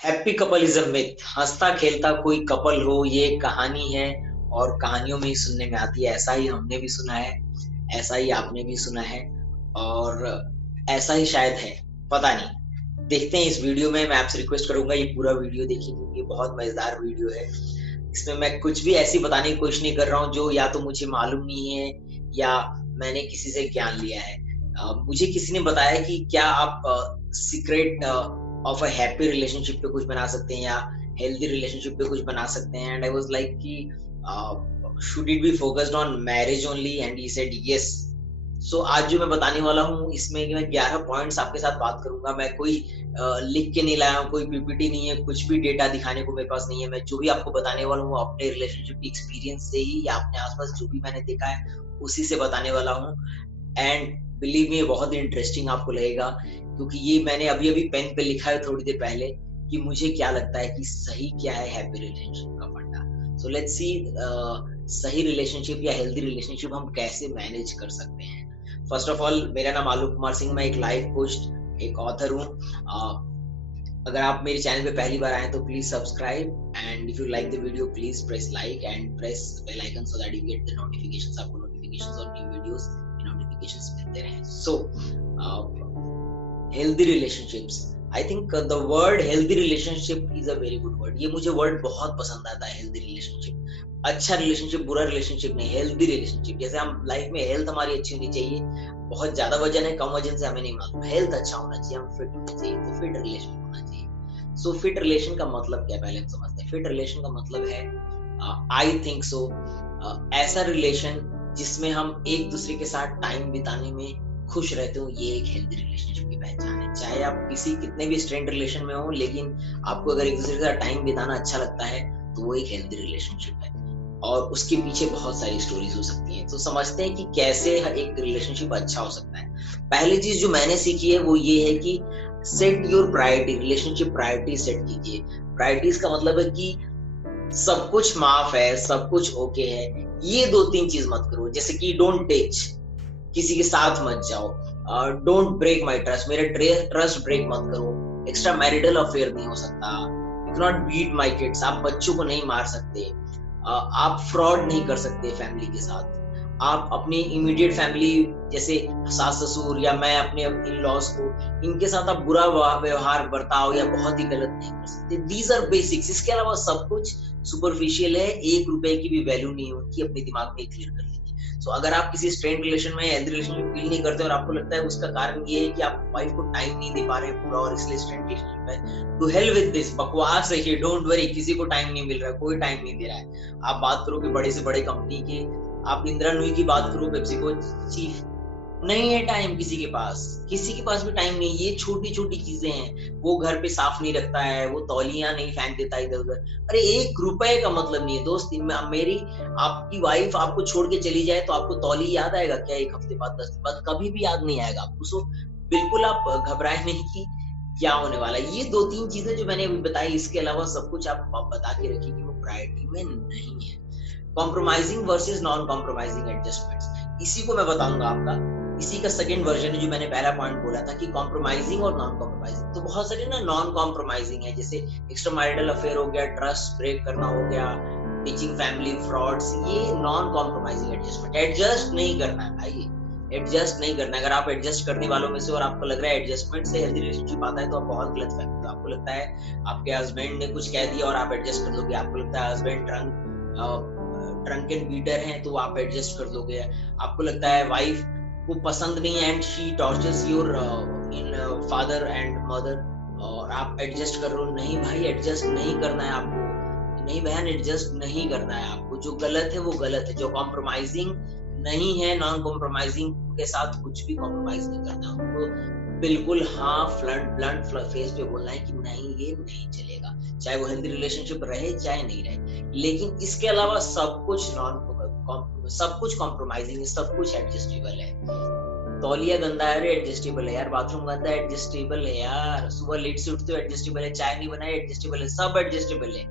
Happy couple is a myth. हंसता खेलता कोई कपल हो, ये एक कहानी है और कहानियों में ही सुनने में आती है। ऐसा ही हमने भी सुना है, ऐसा ही आपने भी सुना है और ऐसा ही शायद है, पता नहीं। देखते हैं इस वीडियो में। मैं आपसे रिक्वेस्ट करूंगा ये पूरा वीडियो देखिए क्योंकि ये बहुत मजेदार वीडियो है। इसमें मैं कुछ भी ऐसी बताने की कोशिश नहीं कर रहा हूँ जो या तो मुझे मालूम नहीं है या मैंने किसी से ज्ञान लिया है। मुझे किसी ने बताया कि क्या आप secret of a happy relationship पे कुछ बना सकते हैं या हेल्दी रिलेशनशिप पे कुछ बना सकते हैं। एंड आई वाज लाइक कि should it be focused on marriage only, and he said yes. So आज जो मैं बताने वाला हूँ इसमें मैं 11 पॉइंट्स आपके साथ बात करूंगा। मैं कोई लिख के नहीं लाया हूँ, कोई पीपीटी नहीं है, कुछ भी डेटा दिखाने को मेरे पास नहीं है। मैं जो भी आपको बताने वाला हूँ अपने रिलेशनशिप एक्सपीरियंस से ही या अपने आसपास जो भी मैंने देखा है उसी से बताने वाला हूँ। एंड बिलीव मी, बहुत ही इंटरेस्टिंग आपको लगेगा क्योंकि ये मैंने अभी अभी पेन पे लिखा है थोड़ी देर पहले कि मुझे क्या लगता है कि सही क्या है हैप्पी रिलेशनशिप का फंडा। सो लेट्स सी सही रिलेशनशिप या हेल्दी रिलेशनशिप हम कैसे मैनेज कर सकते हैं। फर्स्ट ऑफ ऑल, मेरा नाम आलोक कुमार सिंह, मैं एक लाइफ कोच, एक ऑथर हूँ। अगर आप मेरे चैनल पे पहली बार आए तो please subscribe, and if you like the video please press like and press bell icon so that you get the notifications. आपको नोटिफिकेशंस और न्यू वीडियोस की नोटिफिकेशंस मिलते रहें। So healthy relationships, I think the word healthy relationship is a very good word. ये मुझे word बहुत पसंद आता है, हेल्दी रिलेशनशिप। अच्छा रिलेशनशिप, बुरा रिलेशनशिप नहीं, हेल्दी रिलेशनशिप। जैसे हम लाइफ में हेल्थ हमारी अच्छी होनी चाहिए, बहुत ज्यादा वजन है कम वजन से हमें नहीं मालूम, हेल्थ अच्छा होना चाहिए, हम फिट होना चाहिए, तो फिट रिलेशन होना चाहिए। सो फिट रिलेशन का मतलब क्या है पहले हम समझते हैं। फिट रिलेशन का मतलब है, आई थिंक सो, ऐसा रिलेशन जिसमें हम एक दूसरे के साथ टाइम बिताने में खुश रहते हो, ये एक हेल्दी रिलेशनशिप की पहचान है। चाहे आप किसी कितने भी स्ट्रेंट रिलेशन में हो, लेकिन आपको अगर एक दूसरे के साथ टाइम बिताना अच्छा लगता है तो वो एक हेल्दी रिलेशनशिप है। और उसके पीछे बहुत सारी स्टोरीज हो सकती हैं। तो समझते हैं कि कैसे एक रिलेशनशिप अच्छा हो सकता है। पहली चीज जो मैंने सीखी है वो ये है कि set your priority. Relationship priority set कीजिए। प्रायोरिटीज का मतलब है कि सब कुछ माफ है, सब कुछ ओके है, ये दो तीन चीज मत करो। जैसे कि डोंट टच, किसी के साथ मत जाओ। डोंट ब्रेक माई ट्रस्ट, मेरा ट्रस्ट ब्रेक मत करो। एक्स्ट्रा मैरिटल अफेयर नहीं हो सकता। You can not beat my kids, आप बच्चों को नहीं मार सकते। आप फ्रॉड नहीं कर सकते फैमिली के साथ। आप अपनी इमीडिएट फैमिली जैसे सास ससुर या मैं अपने इन लॉज को, इनके साथ आप बुरा व्यवहार बर्ताव या बहुत ही गलत नहीं कर सकते। These our basics. इसके अलावा सब कुछ सुपरफिशियल है, 1 रुपए की भी वैल्यू नहीं होती। अपने दिमाग में क्लियर कर लीजिए। सो अगर आप किसी स्ट्रेंट रिलेशन में हेल्दी रिलेशनशिप फील नहीं करते और आपको लगता है उसका कारण ये है कि आप वाइफ को टाइम नहीं दे पा रहे पूरा और इसलिए स्ट्रेंट रिलेशनशिप है, टू हेल विद दिस, बकवास है ये। डोंट वरी, किसी को टाइम नहीं मिल रहा है, कोई टाइम नहीं दे रहा है। आप बात करो कि बड़े से बड़े कंपनी के, आप इंदिरा नूई की बात करो, पेप्सिको चीफ, नहीं है टाइम किसी के पास। किसी के पास भी टाइम नहीं। ये छोटी छोटी चीजें हैं। वो घर पे साफ नहीं रखता है, वो तौलिया नहीं फेंक देता इधर उधर। अरे 1 रुपए का मतलब नहीं है दोस्त। मेरी आपकी वाइफ आपको छोड़ के चली जाए तो आपको तौली याद आएगा क्या? 1 हफ्ते बाद, 10 दिन बाद? कभी भी याद नहीं आएगा आपको। सो बिल्कुल आप घबराए नहीं कि क्या होने वाला है। ये 2-3 चीजें जो मैंने अभी बताई, इसके अलावा सब कुछ आप बता के रखिए कि वो प्रायोरिटी में नहीं है। Compromising versus non compromising adjustments, इसी को मैं बताऊंगा आपका। इसी का सेकंड वर्जन है जो मैंने पहला पॉइंट बोला था कि कॉम्प्रोमाइजिंग और नॉन कॉम्प्रोमाइजिंग। तो बहुत सारे ना नॉन कॉम्प्रोमाइजिंग है, जैसे एक्स्ट्रा मैरिटल अफेयर हो गया, ट्रस्ट ब्रेक करना हो गया, टीचिंग फैमिली फ्रॉड्स, ये नॉन कॉम्प्रोमाइजिंग एडजस्टमेंट। एडजस्ट नहीं करना है भाई, एडजस्ट नहीं करना है। अगर आप एडजस्ट करने वालों में से और आपको लग रहा है एडजस्टमेंट से हेल्दी रिलेशनशिप आता है तो आप बहुत गलत फहमी। तो आपको लगता है आपके हस्बैंड ने कुछ कह दिया और आप एडजस्ट कर दोगे। आपको लगता है हस्बैंड ड्रंक एंड बीटर हैं तो आप एडजस्ट कर दोगे। आपको लगता है वाइफ को पसंद नहीं है and she tortures your in father and mother और आप एडजस्ट कर रहे हो। नहीं भाई, एडजस्ट नहीं करना है आपको। नहीं बहन, एडजस्ट नहीं करना है आपको। जो गलत है वो गलत है। जो कॉम्प्रोमाइजिंग नहीं है, नॉन कॉम्प्रोमाइजिंग के साथ कुछ भी कॉम्प्रोमाइज नहीं करना है उनको। बिल्कुल हाँ, ब्लंट फेस पे बोलना है कि नहीं, ये नहीं चलेगा। चाहे वो हेल्दी रिलेशनशिप रहे चाहे नहीं रहे। लेकिन इसके अलावा सब कुछ सब कुछ कॉम्प्रोमाइजिंग है, सब कुछ एडजस्टेबल है। तौलिया गंदा है, एडजस्टेबल है यार। बाथरूम गंदा है, एडजस्टेबल है यार। सुबह लेट से उठते हो, एडजस्टेबल है। चाय नहीं बनाए, एडजस्टेबल है। सब एडजस्टेबल है।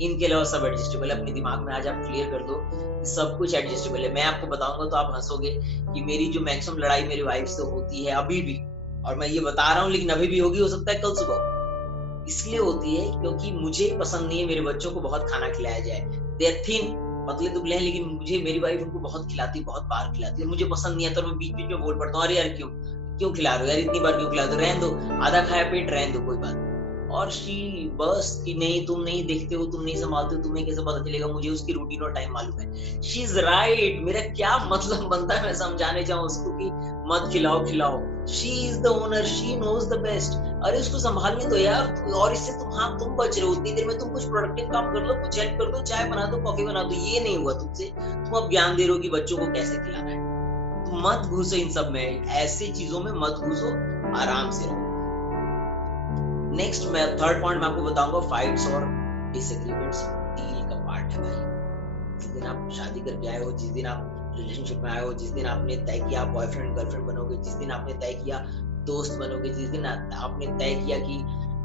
इनके अलावा सब एडजस्टेबल है। अपने दिमाग में आज आप क्लियर कर दो कि सब कुछ एडजस्टेबल है। मैं आपको बताऊंगा तो आप हंसोगे कि मेरी जो मैक्सिमम लड़ाई मेरी वाइफ से होती है अभी भी, और मैं ये बता रहा हूँ, लेकिन अभी भी होगी, हो सकता है कल सुबह। इसलिए होती है क्योंकि मुझे पसंद नहीं है मेरे बच्चों को बहुत खाना खिलाया जाए, दे आर थिन, पतले दुबले हैं, लेकिन मुझे मेरी वाइफ उनको बहुत खिलाती है, बहुत बार खिलाती है, मुझे पसंद नहीं है, तो मैं बीच बीच में बोल पड़ता हूँ, अरे यार क्यों क्यों खिला रहे हो यार, इतनी बार क्यों खिला दो, रहने दो, आधा खाया पेट रहने दो, कोई बात नहीं। और शी बस कि नहीं तुम नहीं देखते हो, तुम नहीं संभालते हो, तुम्हें कैसे पता चलेगा, मुझे उसकी रूटीन और टाइम मालूम है। शी इज राइट, मेरा क्या मतलब बनता है मैं समझाने जाऊं उसको कि मत खिलाओ खिलाओ, she is the owner, she knows the best, अरे उसको संभालने दो यार। और इससे तुम, हाँ तुम बच रहे हो, उतनी देर में तुम कुछ प्रोडक्टिव काम कर लो, कुछ हेल्प कर दो, चाय बना दो, कॉफी बना दो, ये नहीं हुआ तुमसे, तुम अब ज्ञान दे रहे हो कि बच्चों को कैसे खिलाना है। तो मत घुसो इन सब में, ऐसी चीजों में मत घुसो, आराम से रहो। नेक्स्ट मैं थर्ड पॉइंट मैं आपको बताऊंगा, फाइट्स और डिसएग्रीमेंट्स डील का पार्ट है भाई। जिस दिन आप शादी करके आए हो, जिस दिन आप रिलेशनशिप में आए हो, जिस दिन आपने तय किया बॉयफ्रेंड गर्लफ्रेंड बनोगे, जिस दिन आपने तय किया दोस्त बनोगे, जिस दिन आपने तय किया कि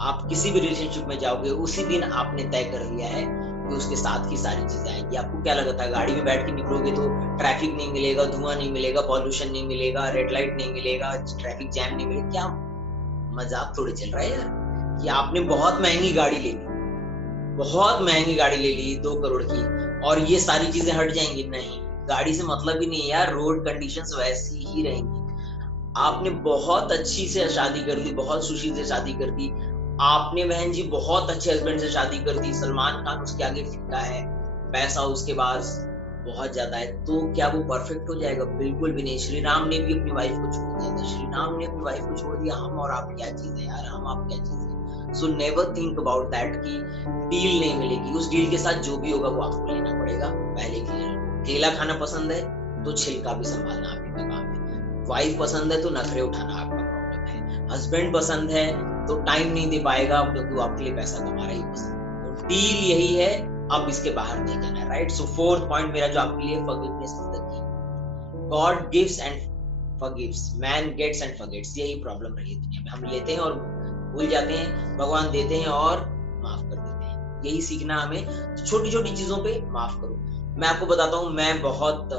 आप किसी भी रिलेशनशिप में जाओगे, उसी दिन आपने तय कर लिया है कि उसके साथ की सारी चीजें आएंगी। आपको क्या लगा था, गाड़ी में बैठ के निकलोगे तो ट्रैफिक नहीं मिलेगा, धुआं नहीं मिलेगा, पॉल्यूशन नहीं मिलेगा, रेड लाइट नहीं मिलेगा, ट्रैफिक जैम नहीं मिलेगा, क्या मजाक थोड़ी चल रहा है यार। कि आपने बहुत महंगी गाड़ी ले ली, बहुत महंगी गाड़ी ले ली 2 करोड़ की, और ये सारी चीजें हट जाएंगी? नहीं, गाड़ी से मतलब ही नहीं है यार, रोड कंडीशंस वैसी ही रहेंगी। आपने बहुत अच्छी से शादी कर दी, बहुत सुशील से शादी कर दी, आपने बहन जी बहुत अच्छे हस्बैंड से शादी कर दी, सलमान खान उसके आगे फीका है, पैसा उसके पास बहुत ज्यादा है, तो क्या वो परफेक्ट हो जाएगा? बिल्कुल भी नहीं। श्री राम ने भी अपनी वाइफ को छोड़ दिया था, श्री राम ने अपनी वाइफ को छोड़ दिया, हम और आप क्या चीज है यार, हम आप क्या चीज है। So never think about that कि डील नहीं मिलेगी, उस डील के साथ जो भी होगा वो आपको लेना पड़ेगा, पहले क्लियर लो। केला खाना पसंद है तो छिलका भी संभालना आप ही का काम है, वाइफ पसंद है तो नखरे उठाना आपका प्रॉब्लम है, हस्बैंड पसंद है तो टाइम नहीं दे पाएगा क्योंकि वो आपके लिए पैसा कमा रहा ही पसंद, तो डील यही है, अब इसके बाहर नहीं जाना है, राइट। सो फोर्थ पॉइंट मेरा जो आपके लिए, forgiveness is the key. God gives and forgives, man gets and forgets, यही प्रॉब्लम रही है दुनिया में, हम लेते हैं और भूल जाते हैं, भगवान देते हैं और माफ कर देते हैं, यही सीखना हमें। छोटी छोटी चीजों पे माफ करो। मैं आपको बताता हूँ, मैं बहुत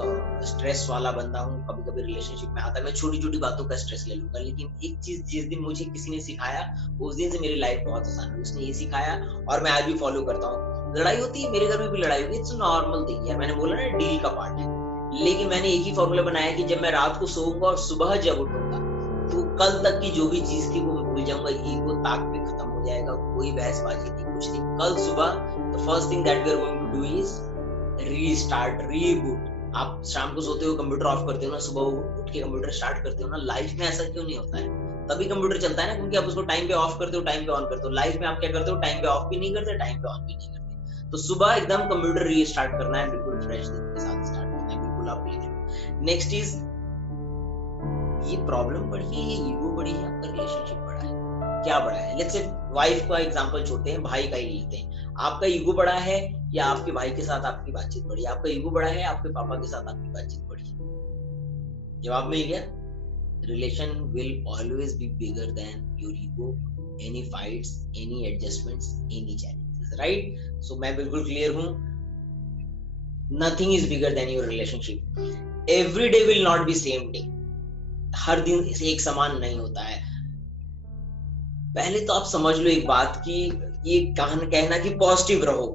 स्ट्रेस वाला बंदा हूँ, कभी कभी रिलेशनशिप में आता है मैं छोटी छोटी बातों का स्ट्रेस ले लूंगा, लेकिन एक चीज जिस दिन मुझे किसी ने सिखाया, उस दिन से मेरी लाइफ बहुत आसान हुई। उसने ये सिखाया और मैं आज भी फॉलो करता हूँ। लड़ाई होती है, मेरे घर में भी लड़ाई होती है, इट्स नॉर्मल थिंग यार, मैंने बोला ना डील का पार्ट है, लेकिन मैंने एक ही फॉर्मूला बनाया कि जब मैं रात को सोऊंगा और सुबह जब उठूंगा तो कल तक की जो भी चीज थी वो मैं भूल जाऊंगा, ईगो ताक पे खत्म हो जाएगा, कोई बहसबाजी नहीं, कुछ नहीं। कल सुबह the first thing that we are going to do is restart, reboot. आप शाम को सोते हो कंप्यूटर ऑफ करते हो ना, सुबह उठ के कंप्यूटर स्टार्ट करते हो ना। लाइफ में ऐसा क्यों नहीं होता है? तभी कंप्यूटर चलता है ना, क्योंकि आप उसको टाइम पे ऑफ करते हो, टाइम पे ऑन करते हो। लाइफ में आप क्या करते हो, टाइम पे ऑफ भी नहीं करते, टाइम पे ऑन भी नहीं करते। तो सुबह एकदम कंप्यूटर रीस्टार्ट करना है, बिल्कुल फ्रेश दिन के साथ स्टार्ट करना है, बिल्कुल आप लिख। नेक्स्ट इज, ये प्रॉब्लम बढ़ी है, ये ईगो बढ़ी है, आपका रिलेशनशिप बढ़ा है। क्या बढ़ा है? लेट्स से वाइफ का एग्जांपल छोड़ते हैं, भाई का ही लेते हैं। आपका ईगो बढ़ा है या आपके भाई के साथ आपकी बातचीत बढ़ी? आपका ईगो बढ़ा है, आपके पापा के साथ आपकी बातचीत बढ़ी? जवाब मिल गया। Relation will always be bigger than your ego, any fights, any adjustments, any challenges, right. So मैं बिल्कुल क्लियर हूं, nothing is bigger than your relationship. Every day will not be same day, हर दिन एक समान नहीं होता है। पहले तो आप समझ लो एक बात कि ये कहना कि पॉजिटिव रहो,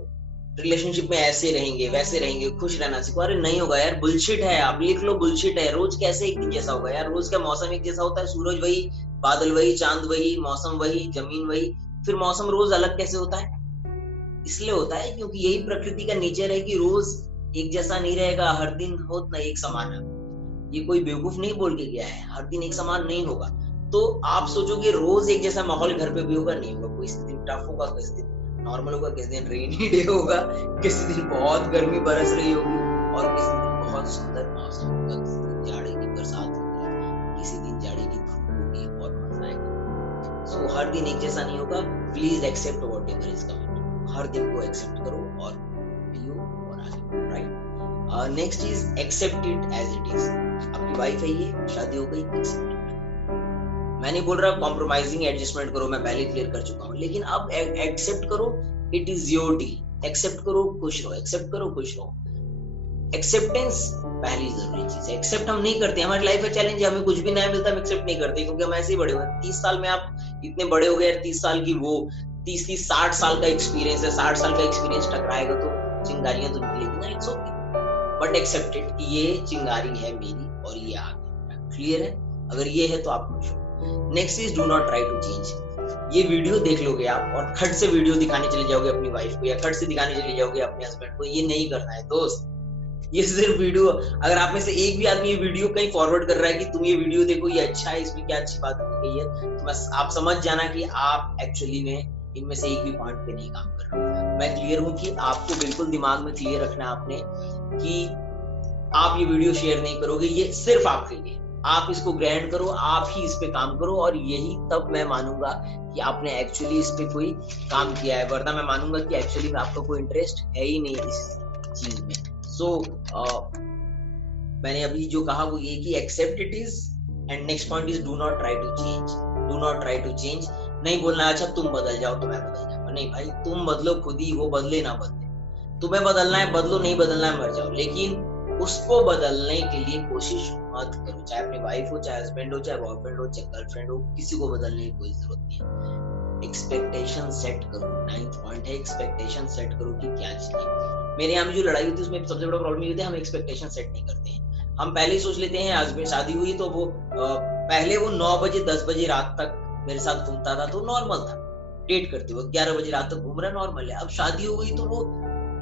रिलेशनशिप में ऐसे रहेंगे वैसे रहेंगे, खुश रहना सीखो, अरे नहीं होगा यार, बुलशिट है, आप लिख लो बुलशिट है। रोज कैसे एक दिन जैसा होगा यार? रोज का मौसम एक जैसा होता है? सूरज वही, बादल वही, चांद वही, मौसम वही, जमीन वही, फिर मौसम रोज अलग कैसे होता है? इसलिए होता है क्योंकि यही प्रकृति का नेचर है कि रोज एक जैसा नहीं रहेगा, हर दिन हो ना एक समान है। ये कोई बेवकूफ नहीं बोल के गया है, हर दिन एक समान नहीं होगा। तो आप सोचोगे रोज एक जैसा माहौल घर पे भी होगा, नहीं होगा। किसी दिन टफ होगा, किसी दिन नॉर्मल होगा, किसी दिन रेनी डे होगा, किसी दिन बहुत गर्मी बरस रही होगी, और किसी दिन बहुत सुंदर मौसम होगा, किसी दिन जाड़े की बरसात होगी, किसी दिन जाड़े की धूप होगी और मजा आएगा। सो हर दिन एक जैसा नहीं होगा। Please accept whatever is coming, हर दिन को एक्सेप्ट करो और जियो और आगे, right. Next is accept it as it is. आपकी वाइफ है, ये शादी हो गई, एक्सेप्ट इट। मैं नहीं बोल रहा कॉम्प्रोमाइजिंग एडजस्टमेंट करो, मैं पहले क्लियर कर चुका हूँ, लेकिन अब एक्सेप्ट करो, it is your deal. Accept करो, खुश रहो, एक्सेप्ट करो, खुश रहो। एक्सेप्टेंस पहली जरूरी चीज है। एक्सेप्ट हम नहीं करते, हमारी लाइफ में चैलेंज है, हमें कुछ भी नया मिलता है हम एक्सेप्ट नहीं करते, क्योंकि हम ऐसे ही बड़े हुए। 30 साल में आप इतने बड़े हो गए, 30 साल की वो 30-30 60 साल का एक्सपीरियंस है, 60 साल का एक्सपीरियंस टकराएगा तो चिंगारियां तो निकलेगी ना, इट्स ओके, बट एक्सेप्टेड कि ये चिंगारी है मेरी और ये आ गया। क्लियर है? अगर ये है तो आप खुश हो। Next is do not try to change. ये वीडियो देख लोगे आप और खट से वीडियो दिखाने चले जाओगे अपनी वाइफ को या खट से दिखाने चले जाओगे अपने हस्बैंड को, ये नहीं करना है दोस्त। ये सिर्फ वीडियो, अगर आप में से एक भी आदमी ये वीडियो कहीं फॉरवर्ड कर रहा है कि तुम ये वीडियो देखो, ये अच्छा है, इसमें क्या अच्छी बात की गई है, तो बस आप समझ जाना कि आप एक्चुअली में इनमें से एक भी पॉइंट पे नहीं काम कर रहे हो। मैं क्लियर हूं कि आपको बिल्कुल दिमाग में क्लियर रखना आपने कि आप ये वीडियो शेयर नहीं करोगे, ये सिर्फ आपके लिए, आप इसको ग्रहण करो, आप ही इस पे काम करो, और यही तब मैं मानूंगा कि आपने एक्चुअली इस पे कोई काम किया है, वरना मैं मानूंगा कि एक्चुअली में आपका कोई इंटरेस्ट है ही नहीं इस चीज में। सो मैंने अभी जो कहा वो ये कि accept it is, and next point is do not try to change. Do not try to change, नहीं बोलना अच्छा तुम बदल जाओ तो मैं बदल जाऊंगा, नहीं भाई, तुम बदलो खुद ही, वो बदले ना बदले, तुम्हें बदलना है बदलो, नहीं बदलना है मर जाओ, लेकिन उसको बदलने के लिए कोशिश मत करो, चाहे अपनी वाइफ हो, चाहे हस्बैंड हो, चाहे बॉयफ्रेंड हो, चाहे गर्लफ्रेंड हो, किसी को बदलने की कोई जरूरत नहीं है। एक्सपेक्टेशन सेट करो, 9th पॉइंट है, एक्सपेक्टेशन सेट करो कि क्या चाहिए। मेरे यहाँ जो लड़ाई होती है उसमें सबसे बड़ा प्रॉब्लम ये होता है, हम एक्सपेक्टेशन सेट नहीं करते हैं। हम पहले ही सोच लेते हैं, हस्बैंड शादी हुई तो वो पहले वो 9 बजे 10 बजे रात तक मेरे साथ घूमता था तो नॉर्मल था, डेट करते हुए 11 बजे रात तक घूम रहा है, नॉर्मल है। अब शादी हो गई तो वो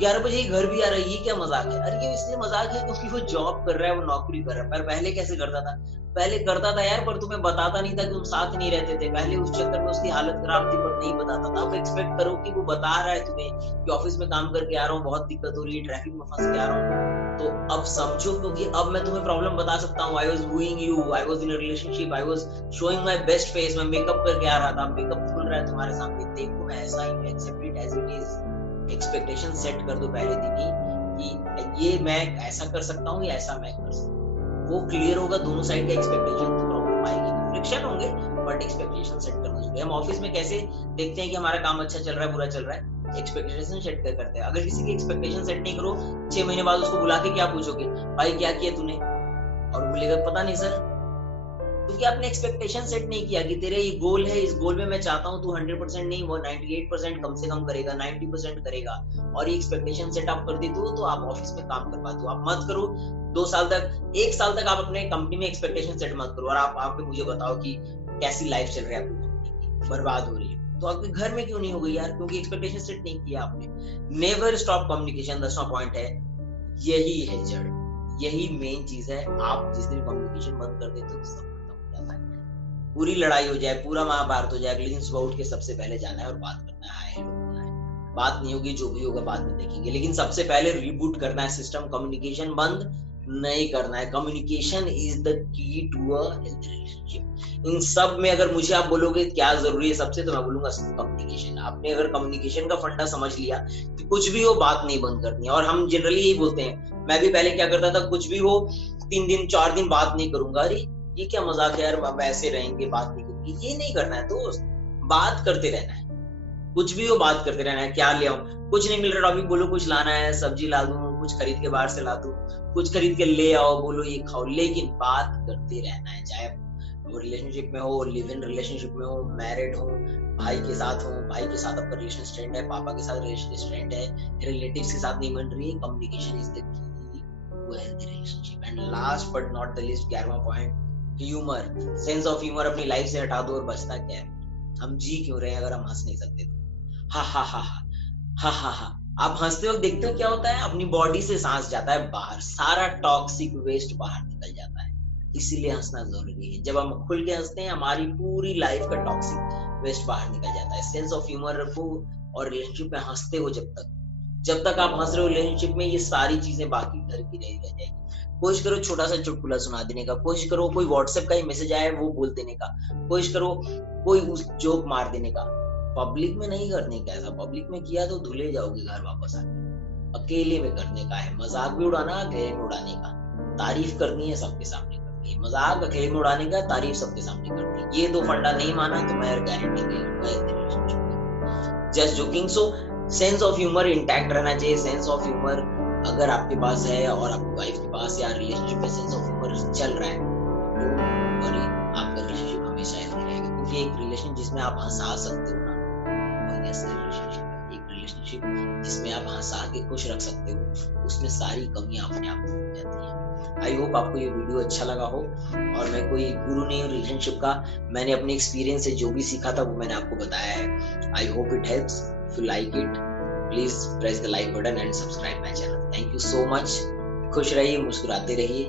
11 बजे ही घर भी आ रही है, क्या मजाक है? अरे ये इसलिए मजाक है क्योंकि वो जॉब कर रहा है, वो नौकरी कर रहा है। पर पहले कैसे करता था? पहले करता था यार, पर तुम्हें बताता नहीं था कि तुम साथ नहीं रहते थे, पहले उस चक्कर में उसकी हालत खराब थी पर नहीं बताता था। अब एक्सपेक्ट करो कि वो बता रहा है तुम्हें कि ऑफिस में काम करके आ रहा हूँ, बहुत दिक्कत हो रही है, ट्रैफिक में फंस के आ रहा हूँ, तो अब समझो, क्योंकि अब मैं तुम्हें प्रॉब्लम बता सकता हूँ। I was wooing you, I was in a relationship, I was showing my best face, मैं मेकअप करके आ रहा था, मेकअप खुल रहा है तुम्हारे सामने, देखो मैं ऐसा ही, accept it as it is. Expectation set कर दो पहले दिन ही कि ये मैं ऐसा कर सकता हूँ या ऐसा मैं कर सकता हूँ। वो क्लियर होगा दोनों साइड का एक्सपेक्टेशन, तो प्रॉब्लम आएगी, फ्रिक्शन होंगे, बट एक्सपेक्टेशन सेट करना चाहिए। हम ऑफिस में कैसे देखते हैं कि हमारा काम अच्छा चल रहा है बुरा चल रहा है, एक्सपेक्टेशन सेट करते हैं। अगर किसी की एक्सपेक्टेशन सेट नहीं करो, 6 महीने बाद उसको बुला के क्या पूछोगे, भाई क्या किया तूने, और बोलेगा पता नहीं सर, क्योंकि आपने एक्सपेक्टेशन सेट नहीं किया कि तेरे ये गोल है, इस गोल में मैं चाहता हूँ तू 100% नहीं, वो 98% कम से कम करेगा, 90% करेगा, और ये एक्सपेक्टेशन सेट आप कर देते हो तो आप ऑफिस में काम कर पाते हो। आप मत करो 2 साल तक, 1 साल तक आप अपने कंपनी में एक्सपेक्टेशन सेट मत करो, और आप मुझे बताओ कि कैसी लाइफ चल रही है आपकी कंपनी की, बर्बाद हो रही है, तो आपके घर में क्यों नहीं हो गई यार? क्योंकि एक्सपेक्टेशन सेट नहीं किया आपने। नेवर स्टॉप कम्युनिकेशन, 10वां पॉइंट है, यही है जड़, यही मेन चीज है। आप जिस दिन कम्युनिकेशन बंद कर देते हो सब खत्म हो जाता है। पूरी लड़ाई हो जाए, पूरा महाभारत हो जाए, अगले दिन सुबह उठ के सबसे पहले जाना है और बात करना है, हाय हेलो बोलना है। बात नहीं होगी, जो भी होगा बाद में देखेंगे, लेकिन सबसे पहले रिबूट करना है सिस्टम, कम्युनिकेशन बंद नहीं करना है। Communication is the key to a healthy relationship. इन सब में अगर मुझे आप बोलोगे क्या जरूरी है सबसे, तो मैं बोलूंगा कम्युनिकेशन। आपने अगर कम्युनिकेशन का फंडा समझ लिया कि कुछ भी हो बात नहीं बंद करनी है, और हम जनरली यही बोलते हैं, मैं भी पहले क्या करता था, कुछ भी हो 3 दिन 4 दिन बात नहीं करूंगा, अरे ये क्या मजाक है यार, वैसे रहेंगे बात नहीं करेंगे, ये नहीं करना है दोस्त, बात करते रहना है, कुछ भी हो बात करते रहना है। क्या ले आऊं, कुछ नहीं मिल रहा टॉपिक, बोलो कुछ लाना है, सब्जी ला दूं, कुछ खरीद के बाहर से ला दूं, कुछ खरीद के ले आओ, बोलो ये खाओ, लेकिन बात करते रहना है। चाहे वो रिलेशनशिप में हो, लिव इन रिलेशनशिप में हो, मैरिड हो, भाई के साथ हो, भाई के साथ आपका रिलेशन स्ट्रेंड है, पापा के साथ रिलेशन स्ट्रेंड है, रिलेटिव्स के साथ नहीं बन रही है, communication is the key to healthy relationship. And last but not the least, 11वां point, humour. Sense of humour अपनी लाइफ से हटा दो और बचता क्या है? हम जी क्यों रहे हैं अगर हम हंस नहीं सकते तो? हा हा हा हा हा हा। आप हंसते वक्त देखते हो क्या होता है, अपनी बॉडी से सांस जाता है बाहर, सारा टॉक्सिक वेस्ट बाहर निकल जाता है। इसीलिए हंसना जरूरी है। जब हम खुल के हंसते हैं, हमारी पूरी लाइफ का टॉक्सिक वेस्ट बाहर निकल जाता है। सेंस ऑफ ह्यूमर रखो और रिलेशनशिप में हंसते हो। जब तक आप हंस रहे हो रिलेशनशिप में, ये सारी चीजें बाकी घर की रह जाएगी। कोशिश करो छोटा सा चुटकुला सुना देने का, कोशिश करो कोई व्हाट्सएप का ही मैसेज आया वो बोल देने का, कोशिश करो कोई उस जोक मार देने का। पब्लिक में नहीं करने का, ऐसा पब्लिक में किया तो धुले जाओगे घर वापस आके। अकेले में करने का है, मजाक भी उड़ाना, अकेले में उड़ाने का। तारीफ करनी है सबके सामने करनी है, मजाक अकेले में उड़ाने का, तारीफ सबके सामने करनी है। ये 2 फंडा नहीं माना तो मैं गारंटी दे दूंगा just joking. So sense of humour intact रहना चाहिए। सेंस ऑफ ह्यूमर अगर आपके पास है और आपकी वाइफ के पास या रिलेशनशिप में सेंस ऑफ ह्यूमर चल रहा है, तो आपका रिलेशनशिप हमेशा हेल्दी रहेगा। क्योंकि एक रिलेशन जिसमें आप हंसा सकते हो ना, रिलेशनशिप है। एक रिलेशनशिप जिसमें आप हँसा के खुश रख सकते हो, उसमें सारी कमियाँ अपने आप दूर हो जाती हैं। आई होप आपको ये वीडियो अच्छा लगा हो, और मैं कोई गुरु नहीं हूँ रिलेशनशिप का, मैंने अपने एक्सपीरियंस से जो भी सीखा था वो मैंने आपको बताया है। I hope it helps. If you like it, please press the like button and subscribe my channel. Thank you so much. खुश रहिए, मुस्कुराते रहिए।